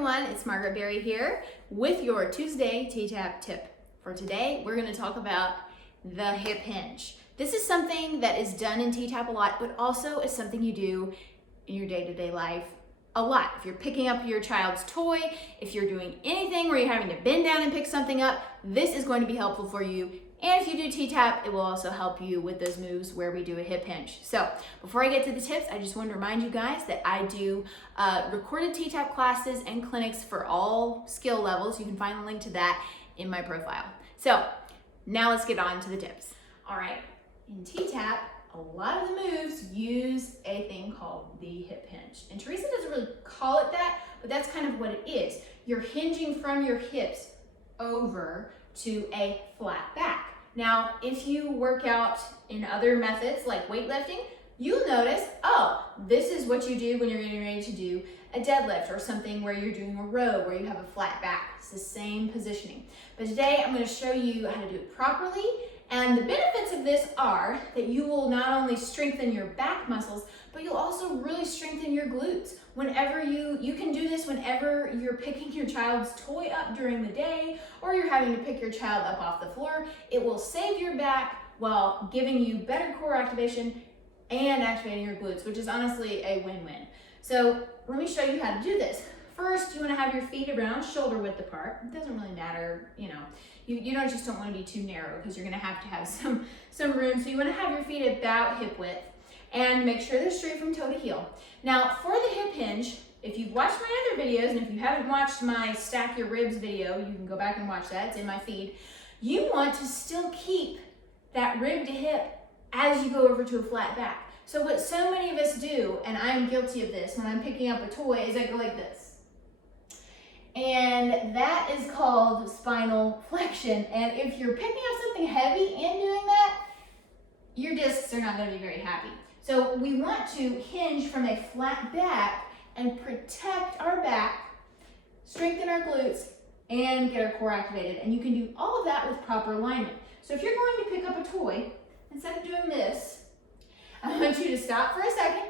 everyone, it's Margaret Berry here with your Tuesday t-tapp tip. For today, we're going to talk about the hip hinge. This is something that is done in t-tapp a lot, but also is something you do in your day-to-day life a lot. If you're picking up your child's toy, if you're doing anything where you're having to bend down and pick something up, this is going to be helpful for you. And if you do t-tapp, it will also help you with those moves where we do a hip hinge. So before I get to the tips, I just want to remind you guys that I do recorded t-tapp classes and clinics for all skill levels. You can find the link to that in my profile. So now let's get on to the tips. All right, in t-tapp, a lot of the moves use a thing called the hip hinge. And Teresa doesn't really call it that, but that's kind of what it is. You're hinging from your hips over to a flat back. Now, if you work out in other methods like weightlifting, you'll notice, oh, this is what you do when you're getting ready to do a deadlift or something where you're doing a row where you have a flat back. It's the same positioning. But today I'm going to show you how to do it properly. And the benefits of this are that you will not only strengthen your back muscles, but you'll also really strengthen your glutes. Whenever you can do this whenever you're picking your child's toy up during the day, or you're having to pick your child up off the floor. It will save your back while giving you better core activation and activating your glutes, which is honestly a win-win. So let me show you how to do this. First, you want to have your feet around shoulder width apart. It doesn't really matter, you don't want to be too narrow because you're going to have some room. So you want to have your feet about hip width and make sure they're straight from toe to heel. Now for the hip hinge, if you've watched my other videos, and if you haven't watched my stack your ribs video, you can go back and watch that, it's in my feed. You want to still keep that rib to hip as you go over to a flat back. So what so many of us do, and I'm guilty of this when I'm picking up a toy, is I go like this. And that is called spinal flexion. And if you're picking up something heavy and doing that, your discs are not going to be very happy. So we want to hinge from a flat back and protect our back, strengthen our glutes, and get our core activated. And you can do all of that with proper alignment. So if you're going to pick up a toy, instead of doing this, I want you to stop for a second,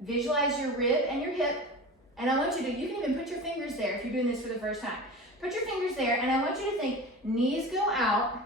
visualize your rib and your hip, and I want you can even put your fingers there if you're doing this for the first time. Put your fingers there, and I want you to think knees go out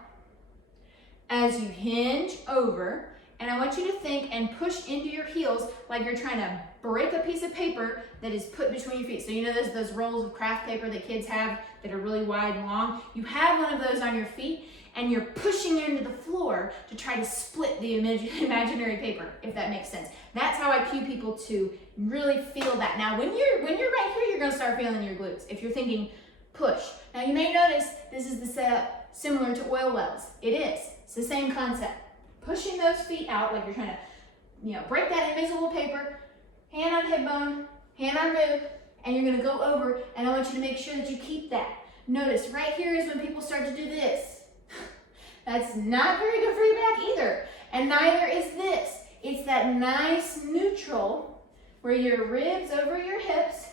as you hinge over, and I want you to think and push into your heels like you're trying to break a piece of paper that is put between your feet. So you know those rolls of craft paper that kids have that are really wide and long? You have one of those on your feet, and you're pushing into the floor to try to split the imaginary paper, if that makes sense. That's how I cue people to really feel that. Now, when you're right here, you're gonna start feeling your glutes. If you're thinking push. Now, you may notice this is the setup similar to oil wells. It is. It's the same concept. Pushing those feet out like you're trying to, break that invisible paper, hand on hip bone, hand on rib, and you're gonna go over, and I want you to make sure that you keep that. Notice right here is when people start to do this. That's not very good for your back either. And neither is this. It's that nice neutral where your ribs over your hips,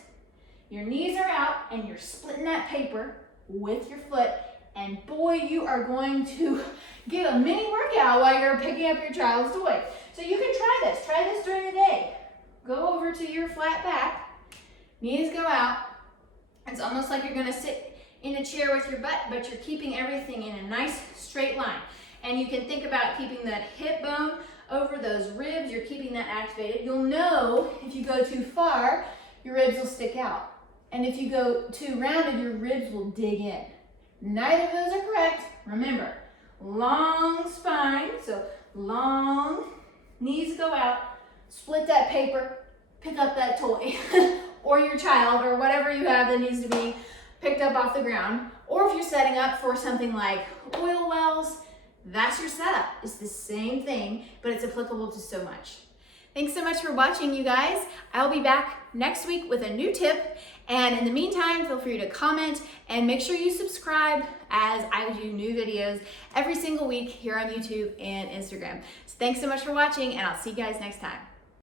your knees are out, and you're splitting that paper with your foot. And boy, you are going to get a mini workout while you're picking up your child's toy. So you can try this. Try this during the day. Go over to your flat back. Knees go out. It's almost like you're going to sit in a chair with your butt, but you're keeping everything in a nice straight line. And you can think about keeping that hip bone over those ribs. You're keeping that activated. You'll know if you go too far, your ribs will stick out. And if you go too rounded, your ribs will dig in. Neither of those are correct. Remember, long spine, so long, knees go out, split that paper, pick up that toy, or your child, or whatever you have that needs to be picked up off the ground. Or if you're setting up for something like oil wells, that's your setup. It's the same thing, but it's applicable to so much. Thanks so much for watching, you guys. I'll be back next week with a new tip. And in the meantime, feel free to comment and make sure you subscribe as I do new videos every single week here on YouTube and Instagram. So thanks so much for watching, and I'll see you guys next time.